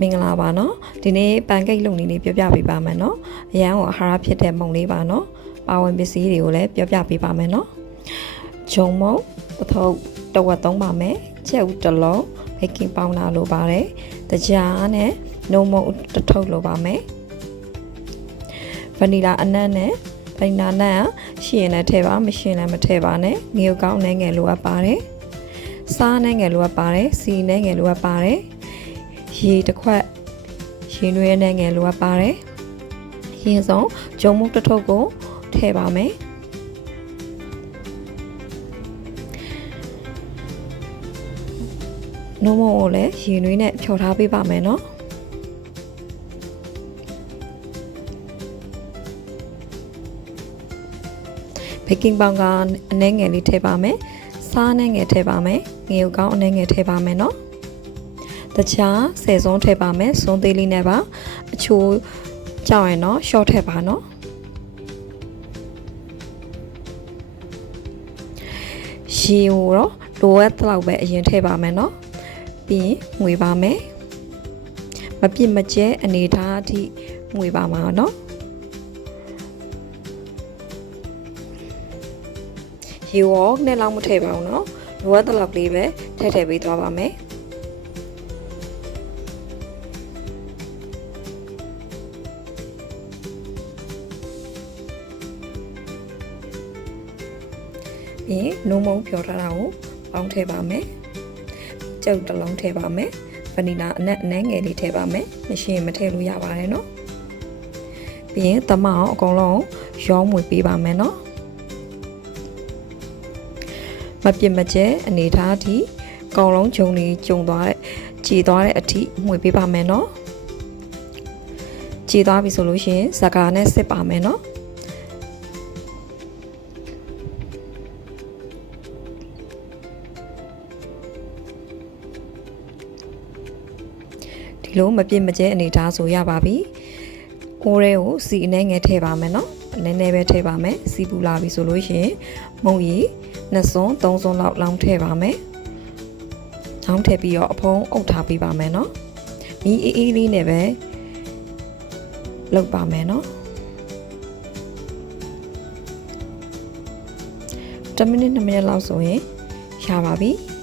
မင်္ဂလာပါနော်ဒီနေ့ပန်ကိတ်လုပ်နေနေပြောပြပေးပါမယ်နော်အရန်ကိုအာဟာရဖြစ်တဲ့မုံလေးပါနော်ပါဝင်ပစ္စည်းတွေကိုလည်းပြောပြပေးပါမယ်နော်ဂျုံမုံတစ်ထုပ်တစ်ဝက်သုံးပါမယ်ချက်ဦးတစ်လုံးဘေကင်းပေါင်းတာလိုပါတယ်တကြားနဲ့နှုံမုံတစ်ထုပ်လိုပါမယ်ဗနီလာအနံ့နဲ့ဗနီလာနံ့ရှိရင်လည်းထည့်ပါမရှိရင်လည်းမထည့်ပါနဲ့ငရုတ်ကောင်းနဲ့ငယ်လိုအပ်ပါတယ်စားနဲ့ငယ်လိုအပ်ပါတယ်စီနဲ့ငယ်လိုအပ်ပါတယ် ရေတစ်ခွက်ရေနွေးနဲ့ငယ်လိုအပ်ပါတယ်ရင်းစုံဂျုံမုတ်တစ်ထုပ်ကိုထည့်ပါမယ်နှုံးမုံကိုလည်းရေနွေးနဲ့ဖြော်ထားပေးပါမယ်နော်ဘေကင်းပေါင်ကအနှဲငယ်လေးထည့်ပါမယ်စားအနှဲငယ်ထည့်ပါမယ်ငရုတ်ကောင်းအနှဲငယ်ထည့်ပါမယ်နော် တခြားဆယ်စုံထည့်ပါမယ်စွန်းသေးလေးနဲ့ပါအချိုးကြောက်ရင်တော့ short ထည့်ပါနော်ရေကိုတော့လိုအပ်တဲ့လောက်ပဲအရင်ထည့်ပါမယ်နော်ပြီးရင်ငွေပါမယ်မပြစ်မကျဲအနေထားအထိငွေပါမှာနော်ရေရောနဲ့လောက်မထည့်ပါဘူးနော်လိုအပ်တဲ့လောက်လေးပဲထည့်ထည့်ပေးသွားပါမယ် ပြီးရင်နိုးမုံဖြော်ထားတာကိုပေါင်းထည့်ပါမယ်ကြုတ်တစ်လုံးထည့်ပါမယ်ဗနီလာအနက်အနှဲငယ်လေးထည့်ပါမယ်မရှိရင်မထည့်လို့ရပါတယ်နော်ပြီးရင်သမအောင်အကုန်လုံးရောမွေပေးပါမယ်နော်မပြစ်မကျဲအနေထားအထိအကောင်လုံးဂျုံလေးဂျုံသွားတဲ့ကြည်သွားတဲ့အထိမှွေပေးပါမယ်နော်ကြည်သွားပြီဆိုလို့ရှိရင်ဇကာနဲ့စစ်ပါမယ်နော် လိုမပြစ်မကျဲအနေထားဆိုရပါပြီ။ကိုးရဲကိုစီအနှဲငယ်ထည့်ပါမယ်နော်။နည်းနည်းပဲထည့်ပါမယ်။စီပူလာပြီဆိုလို့ရှိရင်မုံရီနှစ်စွန်းသုံးစွန်းလောက်လောင်းထည့်ပါမယ်။လောင်းထည့်ပြီးတော့အဖုံးအုပ်ထားပေးပါမယ်နော်။မီးအေးအေးလေးနဲ့ပဲလုပ်ပါမယ်နော်။10မိနစ်2မိနစ်လောက်ဆိုရင်ရပါပြီ။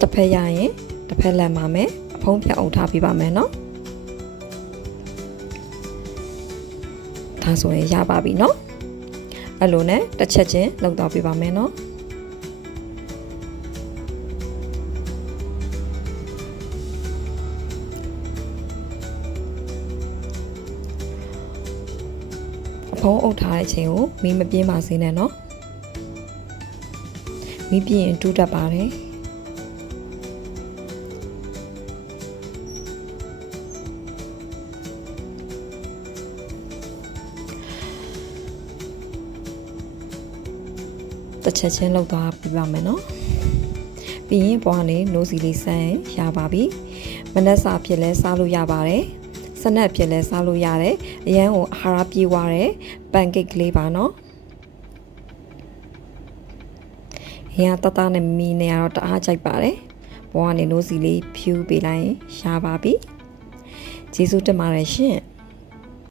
တစ်ဖက်ရရင်တစ်ဖက်လက်ပါမယ်အဖုံးဖြတ်အောင်ထားပေးပါမယ်နော်ဒါဆိုရင်ရပါပြီနော်အဲ့လိုနဲ့တစ်ချက်ချင်းလောက်တော့ပေးပါမယ်နော်အဖုံးအုပ်ထားတဲ့အချိန်ကိုမီးမပြင်းပါစေနဲ့နော်မီးပြင်းရင်တူးတတ်ပါတယ် တစ်ချက်ချင်းလောက်သွားပြပါမယ်နော်ပြီးရင်ပွားနေနိုးစီလေးဆန်းရပါပြီမနက်စာဖြစ်လဲစားလို့ရပါတယ်စနက်ဖြစ်လဲစားလို့ရတယ်အရန်ကိုအာဟာရပြေးွားတဲ့ပန်ကိတ်ကလေးပါနော်ရန်တတနဲ့မီနေရတော့တအားကြိုက်ပါတယ်ဘွားနေနိုးစီလေးဖြူပေးလိုက်ရပါပြီကျေးဇူးတင်ပါတယ်ရှင်